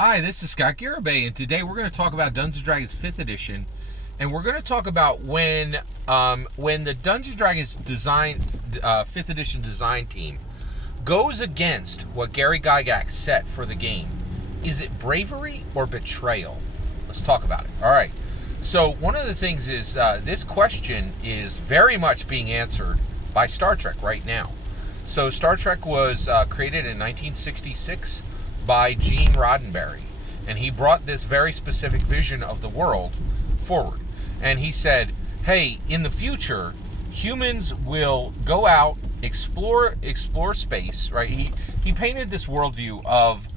Hi, this is Scott Garibay, and today we're going to talk about Dungeons & Dragons 5th Edition, and we're going to talk about when the Dungeons & Dragons 5th Edition design team goes against what Gary Gygax set for the game. Is it bravery or betrayal? Let's talk about it. All right. So one of the things is this question is very much being answered by Star Trek right now. So Star Trek was created in 1966 by Gene Roddenberry, and he brought this very specific vision of the world forward. And he said, hey, in the future, humans will go out, explore space, right? He painted this worldview of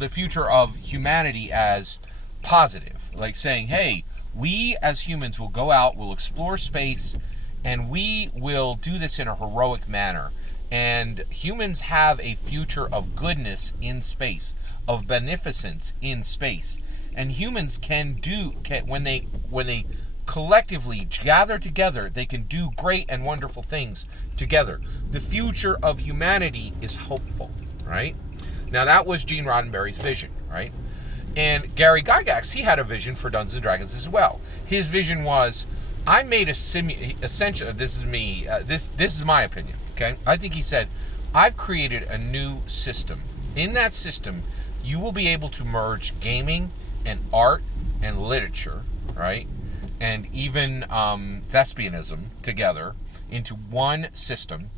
the future of humanity as positive, like saying, hey, we as humans will go out, we'll explore space, and we will do this in a heroic manner. And humans have a future of goodness in space, of beneficence in space. And humans can when they collectively gather together, they can do great and wonderful things together. The future of humanity is hopeful, right? Now that was Gene Roddenberry's vision, right? And Gary Gygax, he had a vision for Dungeons & Dragons as well. His vision was, I made essentially, this is me, this is my opinion, okay? I think he said, I've created a new system. In that system, you will be able to merge gaming and art and literature, right? And even thespianism together into one system.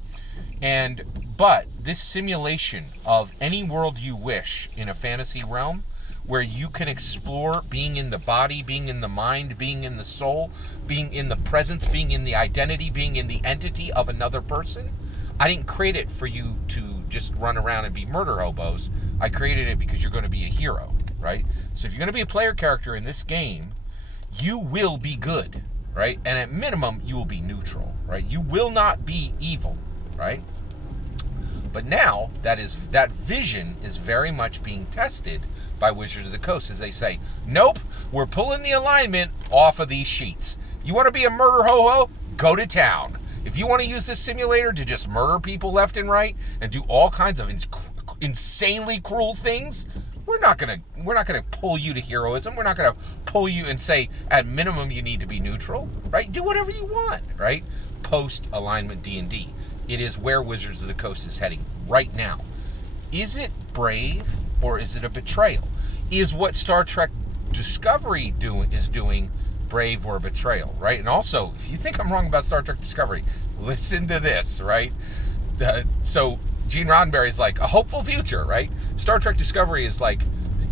But this simulation of any world you wish in a fantasy realm, where you can explore being in the body, being in the mind, being in the soul, being in the presence, being in the identity, being in the entity of another person. I didn't create it for you to just run around and be murder hobos. I created it because you're going to be a hero, right? So if you're going to be a player character in this game, you will be good, right? And at minimum, you will be neutral, right? You will not be evil, right? But now that vision is very much being tested by Wizards of the Coast, as they say, nope, we're pulling the alignment off of these sheets. You want to be a murder ho-ho? Go to town. If you want to use this simulator to just murder people left and right and do all kinds of insanely cruel things, we're not gonna pull you to heroism. We're not gonna pull you and say at minimum you need to be neutral, right? Do whatever you want, right? Post alignment D&D. It is where Wizards of the Coast is heading right now. Is it brave or is it a betrayal? Is what Star Trek Discovery is doing brave or betrayal, right? And also, if you think I'm wrong about Star Trek Discovery, listen to this, right? So Gene Roddenberry is like a hopeful future, right? Star Trek Discovery is like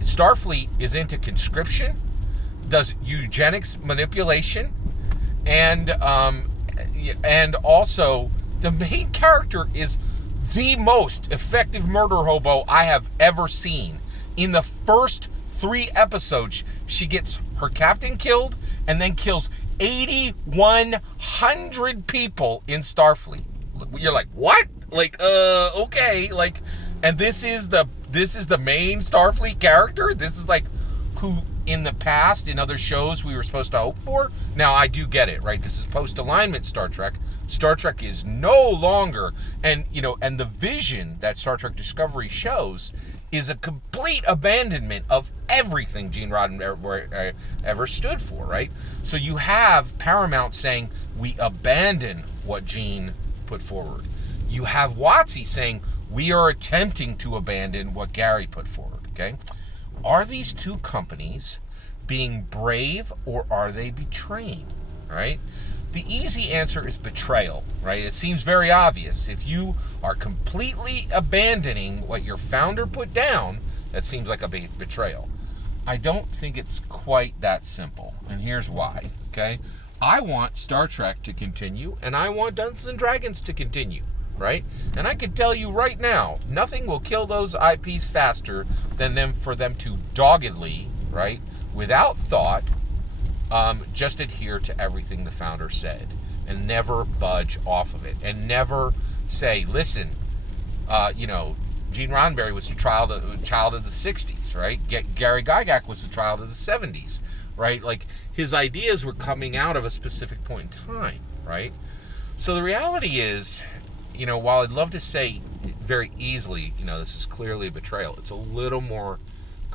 Starfleet is into conscription, does eugenics manipulation, and also the main character is the most effective murder hobo I have ever seen. In the first 3 episodes, she gets her captain killed and then kills 8,100 people in Starfleet. You're like, what? Like, okay, like, and this is the main Starfleet character. This is like who in the past in other shows we were supposed to hope for. Now I do get it, right? This is post-alignment Star Trek. Star Trek is no longer, and the vision that Star Trek Discovery shows is a complete abandonment of everything Gene Roddenberry ever stood for, right? So you have Paramount saying, we abandon what Gene put forward. You have WotC saying, we are attempting to abandon what Gary put forward, okay? Are these two companies being brave or are they betraying, right? The easy answer is betrayal, right? It seems very obvious. If you are completely abandoning what your founder put down, that seems like a betrayal. I don't think it's quite that simple, and here's why, okay? I want Star Trek to continue, and I want Dungeons & Dragons to continue, right? And I can tell you right now, nothing will kill those IPs faster than for them to doggedly, right, without thought, just adhere to everything the founder said and never budge off of it and never say, listen, Gene Roddenberry was a child of the 60s, right? Gary Gygax was a child of the 70s, right? Like, his ideas were coming out of a specific point in time, right? So the reality is, while I'd love to say very easily, this is clearly a betrayal, it's a little more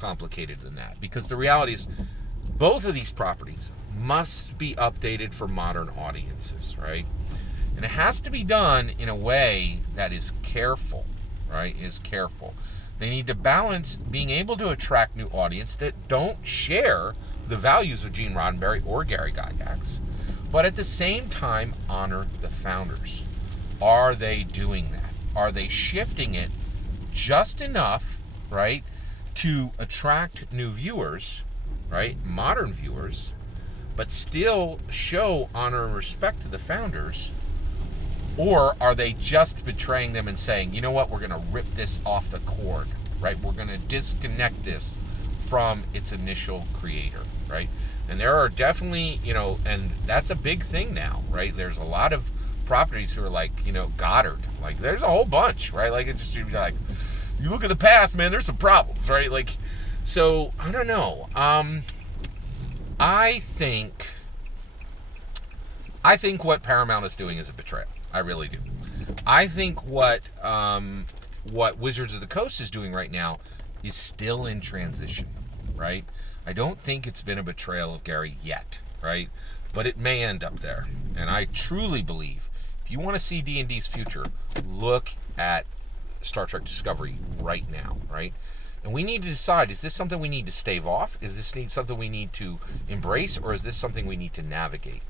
complicated than that, because the reality is both of these properties must be updated for modern audiences, right? And it has to be done in a way that is careful, right? Is careful. They need to balance being able to attract new audience that don't share the values of Gene Roddenberry or Gary Gygax, but at the same time honor the founders. Are they doing that? Are they shifting it just enough, right, to attract new viewers, right, modern viewers, but still show honor and respect to the founders? Or are they just betraying them and saying, you know what, we're going to rip this off the cord, right? We're going to disconnect this from its initial creator, right? And there are definitely, and that's a big thing now, right? There's a lot of properties who are like, Goddard. Like, there's a whole bunch, right? Like, it's just like, you look at the past, man, there's some problems, right? Like, so, I don't know. I think what Paramount is doing is a betrayal. I really do. I think what Wizards of the Coast is doing right now is still in transition, right? I don't think it's been a betrayal of Gary yet, right? But it may end up there. And I truly believe, if you want to see D&D's future, look at Star Trek Discovery right now, right? And we need to decide, is this something we need to stave off? Is this something we need to embrace? Or is this something we need to navigate?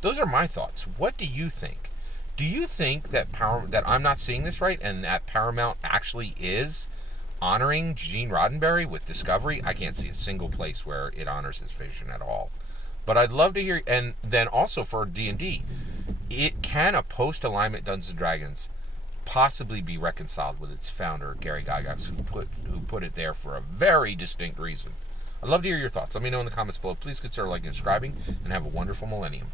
Those are my thoughts. What do you think? Do you think that that I'm not seeing this right, and that Paramount actually is honoring Gene Roddenberry with Discovery? I can't see a single place where it honors his vision at all. But I'd love to hear, and then also for D&D, can a post-alignment Dungeons & Dragons possibly be reconciled with its founder, Gary Gygax, who put it there for a very distinct reason? I'd love to hear your thoughts. Let me know in the comments below. Please consider liking and subscribing, and have a wonderful millennium.